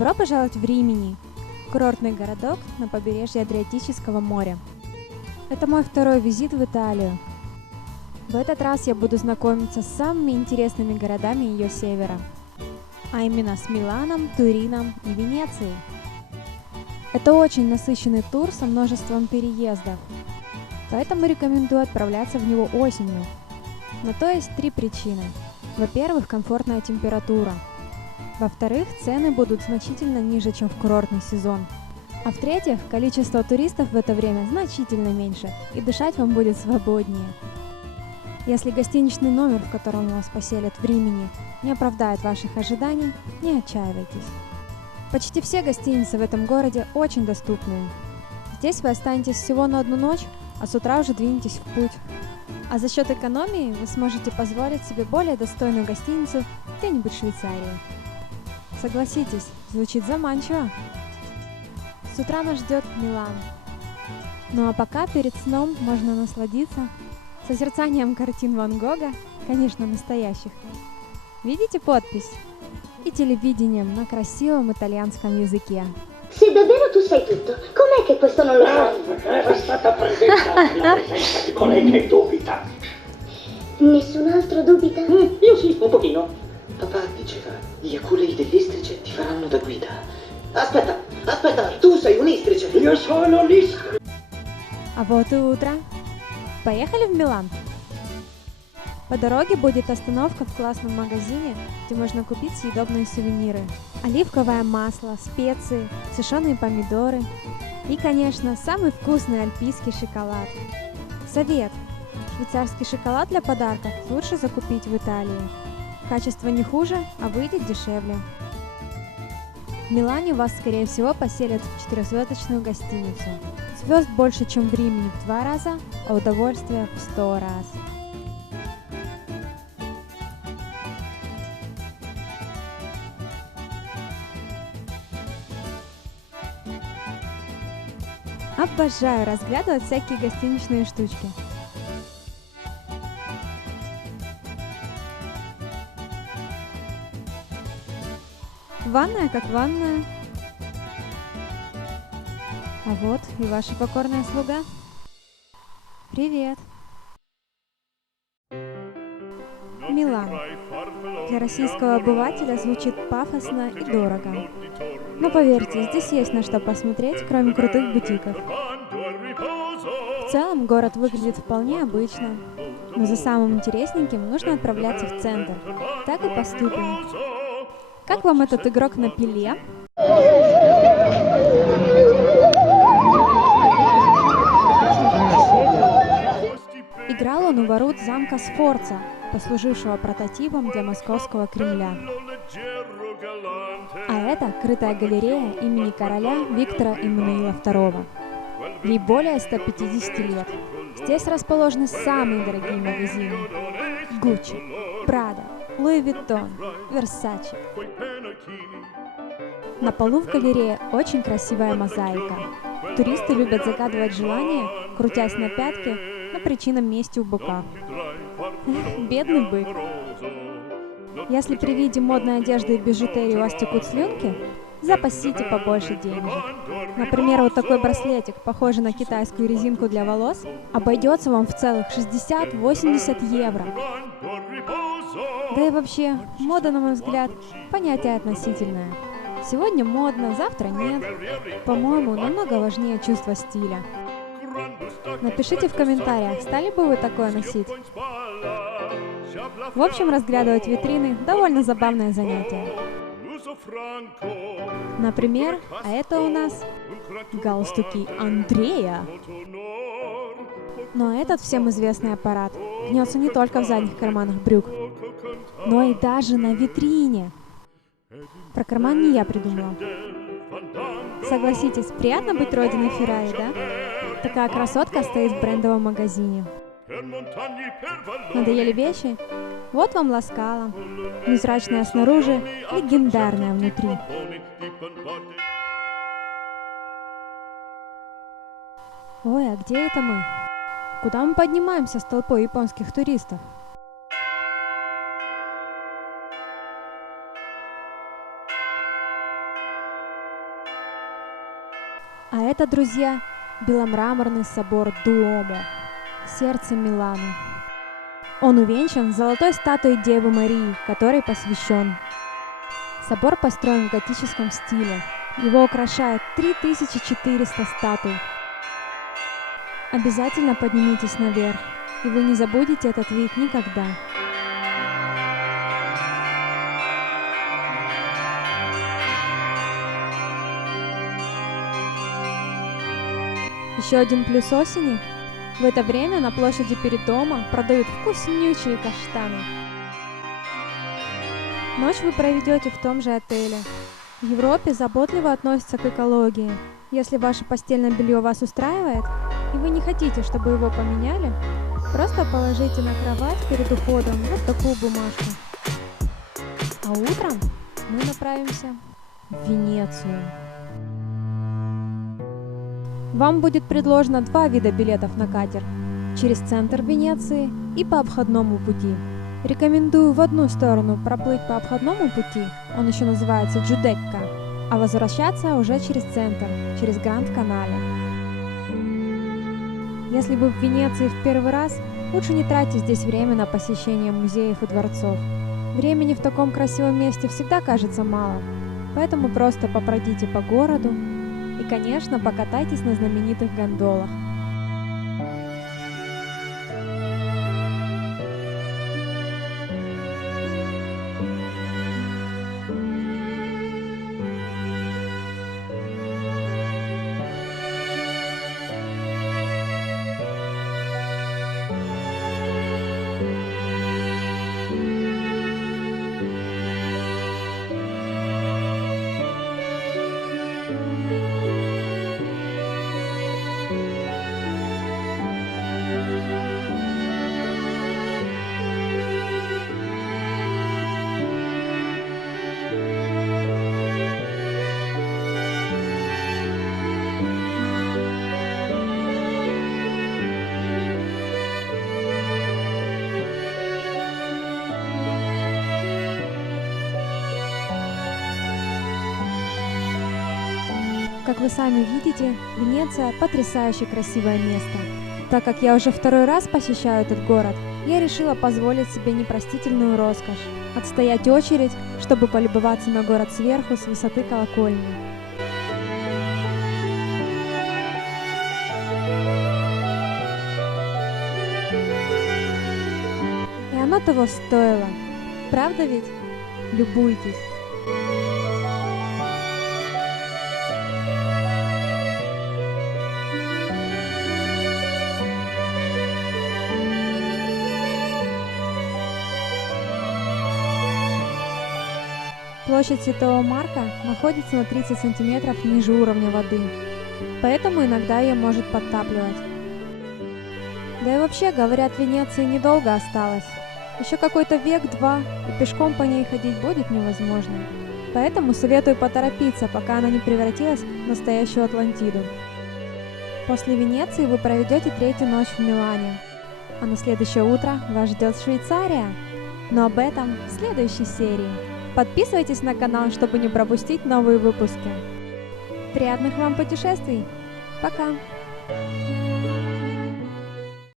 Добро пожаловать в Римини, курортный городок на побережье Адриатического моря. Это мой второй визит в Италию. В этот раз я буду знакомиться с самыми интересными городами ее севера, а именно с Миланом, Турином и Венецией. Это очень насыщенный тур со множеством переездов, поэтому рекомендую отправляться в него осенью. На то есть три причины. Во-первых, комфортная температура. Во-вторых, цены будут значительно ниже, чем в курортный сезон. А в-третьих, количество туристов в это время значительно меньше, и дышать вам будет свободнее. Если гостиничный номер, в котором вас поселят в Римини, не оправдает ваших ожиданий, не отчаивайтесь. Почти все гостиницы в этом городе очень доступные. Здесь вы останетесь всего на одну ночь, а с утра уже двинетесь в путь. А за счет экономии вы сможете позволить себе более достойную гостиницу где-нибудь в Швейцарии. Согласитесь, звучит заманчиво. С утра нас ждет Милан. Ну а пока перед сном можно насладиться созерцанием картин Ван Гога, конечно, настоящих. Видите подпись? И телевидением на красивом итальянском языке. Se davvero tu sai tutto, com'è che questo non lo sai? È stata presentata colei che dubita. Nessun altro dubita? Io sì, un pochino. Papà diceva, gli aculei dell'Istrice ti faranno da guida. Aspetta, tu sei un Istrice. Io sono l'Istrice. А вот и утро. Поехали в Милан? По дороге будет остановка в классном магазине, где можно купить съедобные сувениры. Оливковое масло, специи, сушеные помидоры и, конечно, самый вкусный альпийский шоколад. Совет! Швейцарский шоколад для подарков лучше закупить в Италии. Качество не хуже, а выйдет дешевле. В Милане вас, скорее всего, поселят в 4-звездочную гостиницу. Звезд больше, чем в Римени в 2 раза, а удовольствия в 100 раз. Обожаю разглядывать всякие гостиничные штучки. Ванная как ванная. А вот и ваша покорная слуга. Привет. Милан. Для российского обывателя звучит пафосно и дорого. Но поверьте, здесь есть на что посмотреть, кроме крутых бутиков. В целом город выглядит вполне обычно, но за самым интересненьким нужно отправляться в центр. Так и поступим. Как вам этот игрок на пиле? Играл он у ворот замка Сфорца, послужившего прототипом для московского Кремля. А это крытая галерея имени короля Виктора Эммануила II. Ей более 150 лет. Здесь расположены самые дорогие магазины: Гуччи, Прада, Луи Виттон, Версаче. На полу в галерее очень красивая мозаика. Туристы любят загадывать желания, крутясь на пятки, но причинам мести у быка. Бедный бык. Если при виде модной одежды и бижутерии у вас текут слюнки, запасите побольше денежек. Например, вот такой браслетик, похожий на китайскую резинку для волос, обойдется вам в целых 60-80 евро. Да и вообще, мода, на мой взгляд, понятие относительное. Сегодня модно, завтра нет. По-моему, намного важнее чувство стиля. Напишите в комментариях, стали бы вы такое носить? В общем, разглядывать витрины – довольно забавное занятие. Например, а это у нас галстуки Андрея. Но этот всем известный аппарат гнется не только в задних карманах брюк, но и даже на витрине. Про карман не я придумала. Согласитесь, приятно быть родиной Феррари, да? Такая красотка стоит в брендовом магазине. Надоели вещи? Вот вам ласкала. Невзрачная снаружи, легендарная внутри. Ой, а где это мы? Куда мы поднимаемся с толпой японских туристов? это, друзья, беломраморный собор Дуомо, сердце Милана. Он увенчан золотой статуей Девы Марии, которой посвящен. Собор построен в готическом стиле. Его украшает 3400 статуй. Обязательно поднимитесь наверх, и вы не забудете этот вид никогда. Еще один плюс осени. В это время на площади перед домом продают вкуснючие каштаны. Ночь вы проведете в том же отеле. В Европе заботливо относятся к экологии. Если ваше постельное белье вас устраивает, и вы не хотите, чтобы его поменяли, просто положите на кровать перед уходом вот такую бумажку. А утром мы направимся в Венецию. Вам будет предложено два вида билетов на катер – через центр Венеции и по обходному пути. Рекомендую в одну сторону проплыть по обходному пути, он еще называется Джудекка, а возвращаться уже через центр, через Гранд-Канале. Если вы в Венеции в первый раз, лучше не тратьте здесь время на посещение музеев и дворцов. Времени в таком красивом месте всегда кажется мало, поэтому просто попройдите по городу и, конечно, покатайтесь на знаменитых гондолах. Как вы сами видите, Венеция – потрясающе красивое место. Так как я уже второй раз посещаю этот город, я решила позволить себе непростительную роскошь – отстоять очередь, чтобы полюбоваться на город сверху с высоты колокольни. И оно того стоило. Правда ведь? Любуйтесь. Площадь Святого Марка находится на 30 сантиметров ниже уровня воды, поэтому иногда ее может подтапливать. Да и вообще, говорят, Венеции недолго осталось. Еще какой-то век-два, и пешком по ней ходить будет невозможно. Поэтому советую поторопиться, пока она не превратилась в настоящую Атлантиду. После Венеции вы проведете третью ночь в Милане, а на следующее утро вас ждет Швейцария. Но об этом в следующей серии. Подписывайтесь на канал, чтобы не пропустить новые выпуски. Приятных вам путешествий! Пока!